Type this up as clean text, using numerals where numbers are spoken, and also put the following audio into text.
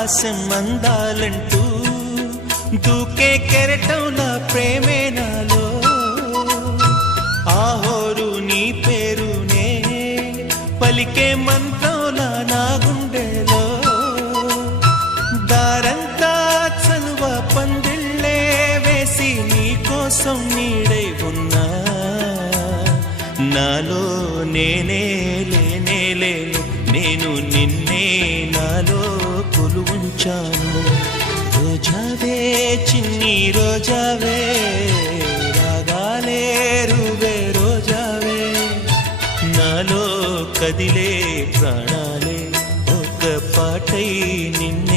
ఆకాశం అందాలంటూ దూకే కెరటంలా ప్రేమే నాలో ఆహోరు నీ పేరునే పలికే మంత్రంలా నా గుండెలో దారంతా చలువ పందిళ్ళే వేసి నీ కోసం నీడై ఉన్నా నాలో నేనే లేనే లేను నేను నిన్నే నాలో కొలువుంచాను రోజావే చిన్ని రోజావే రాగాలే రువే రోజావే నాలో కదిలే ప్రాణాలే ఒక పాటై నిన్ను